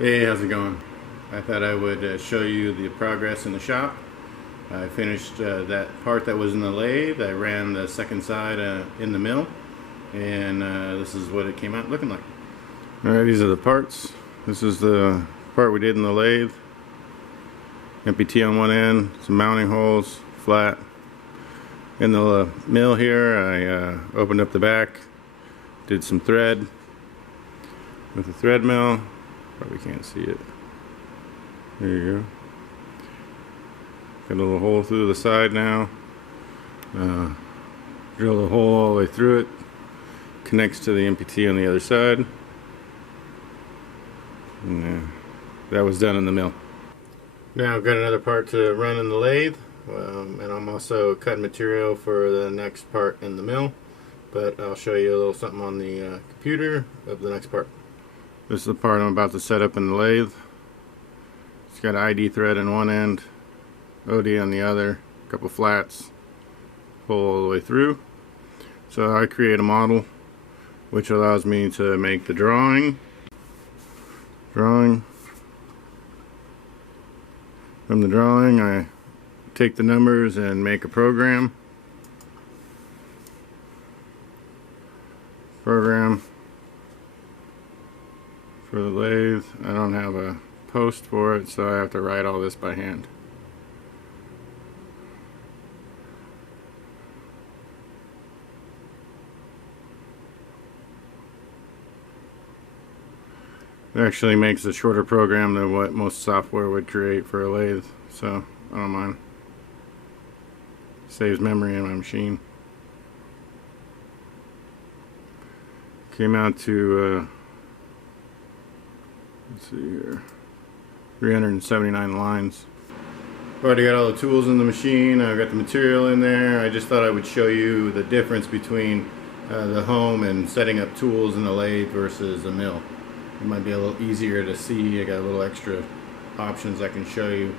Hey, how's it going? I thought I would show you the progress in the shop. I finished that part that was in the lathe. I ran the second side in the mill, and this is what it came out looking like. Alright, these are the parts. This is the part we did in the lathe. MPT on one end, some mounting holes, flat. In the mill here, I opened up the back, did some thread with the thread mill. Probably can't see it. There you go. Got a little hole through the side now. Drill a hole all the way through it. Connects to the MPT on the other side. And that was done in the mill. Now I've got another part to run in the lathe. And I'm also cutting material for the next part in the mill. But I'll show you a little something on the computer of the next part. This is the part I'm about to set up in the lathe. It's got ID thread in one end, OD on the other, a couple flats, pull all the way through. So I create a model which allows me to make the drawing. From the drawing I take the numbers and make a program. For the lathe. I don't have a post for it, so I have to write all this by hand. It actually makes a shorter program than what most software would create for a lathe, so I don't mind. Saves memory in my machine. Came out to let's see here, 379 lines. I've already got all the tools in the machine. I've got the material in there. I just thought I would show you the difference between the home and setting up tools in the lathe versus the mill. It might be a little easier to see. I got a little extra options I can show you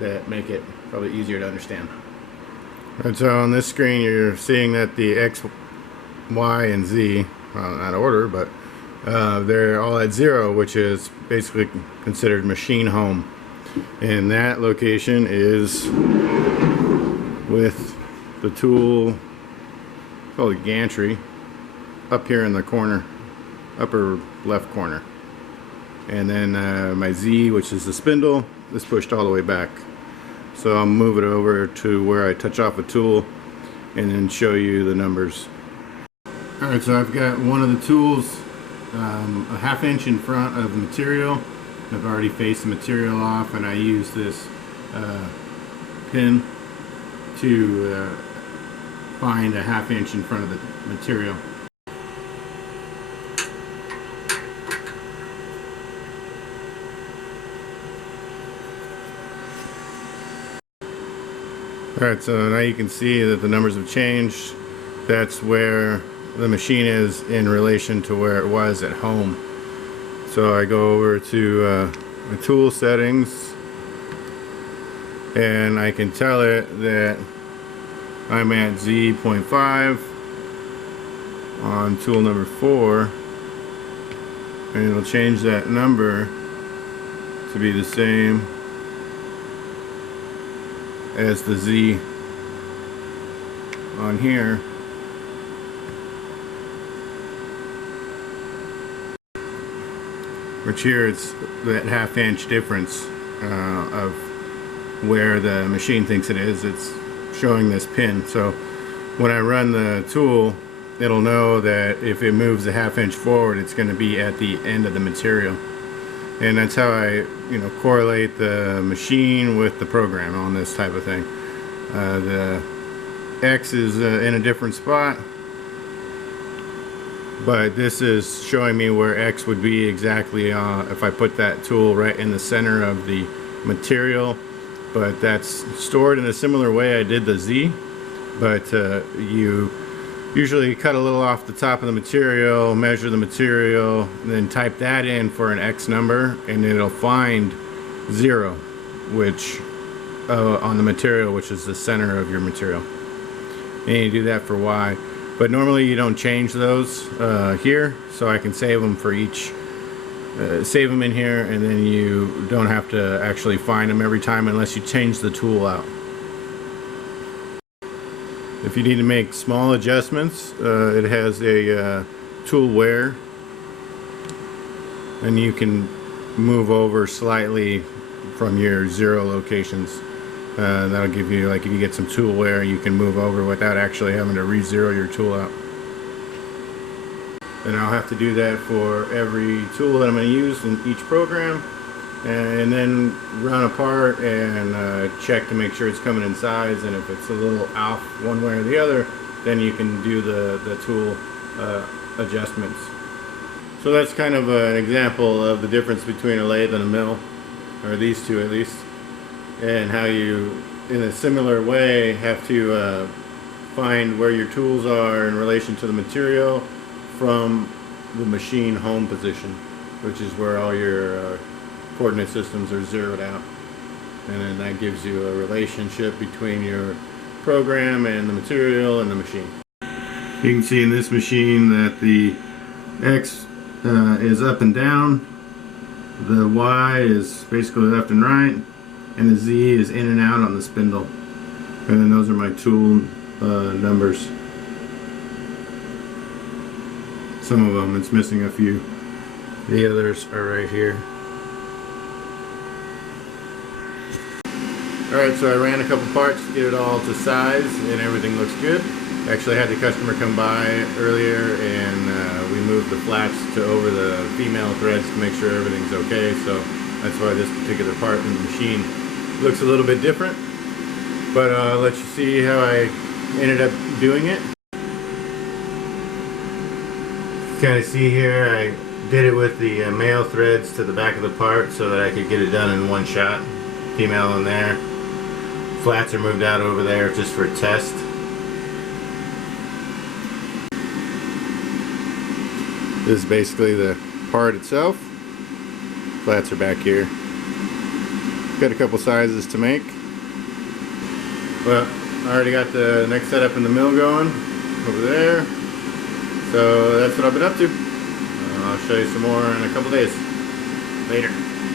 that make it probably easier to understand. Right, so on this screen you're seeing that the X, Y, and Z, well, not order, but they're all at 0, which is basically considered machine home. And that location is with the tool called a gantry up here in the corner, upper left corner. And then my Z, which is the spindle, is pushed all the way back. So I'll move it over to where I touch off a tool and then show you the numbers. Alright, so I've got one of the tools a half inch in front of the material. I've already faced the material off, and I use this pin to find a half inch in front of the material. Alright, so now you can see that the numbers have changed. That's where the machine is in relation to where it was at home. So I go over to the tool settings, and I can tell it that I'm at Z.5 on tool number 4, and it'll change that number to be the same as the Z on here. Which here it's that half inch difference of where the machine thinks it is. It's showing this pin. So when I run the tool, it'll know that if it moves a half inch forward, it's going to be at the end of the material. And that's how I, correlate the machine with the program on this type of thing. The X is in a different spot, but this is showing me where X would be exactly if I put that tool right in the center of the material. But that's stored in a similar way I did the Z, but you usually cut a little off the top of the material, measure the material, and then type that in for an X number, and it'll find 0, which on the material, which is the center of your material. And you do that for Y. But normally you don't change those here, so I can save them for each save them in here, and then you don't have to actually find them every time unless you change the tool out. If you need to make small adjustments, it has a tool wear, and you can move over slightly from your 0 locations. That'll give you, like, if you get some tool wear, you can move over without actually having to re-zero your tool out. And I'll have to do that for every tool that I'm going to use in each program, and then run a part and check to make sure it's coming in size, and if it's a little off one way or the other, then you can do the tool adjustments. So that's kind of an example of the difference between a lathe and a mill, or these two at least, and how you, in a similar way, have to find where your tools are in relation to the material from the machine home position, which is where all your coordinate systems are zeroed out, and then that gives you a relationship between your program and the material and the machine. You can see in this machine that the X is up and down, the Y is basically left and right, and the Z is in and out on the spindle. And then those are my tool numbers. Some of them, it's missing a few. The others are right here. Alright, so I ran a couple parts to get it all to size, and everything looks good. Actually, I had the customer come by earlier, and we moved the flats to over the female threads to make sure everything's okay. So that's why this particular part in the machine looks a little bit different. But I'll let you see how I ended up doing it. Kind of see here, I did it with the male threads to the back of the part so that I could get it done in one shot. Female in there. Flats are moved out over there just for test. This is basically the part itself. Flats are back here. Got a couple sizes to make. Well, I already got the next setup in the mill going over there. So that's what I've been up to. I'll show you some more in a couple days. Later.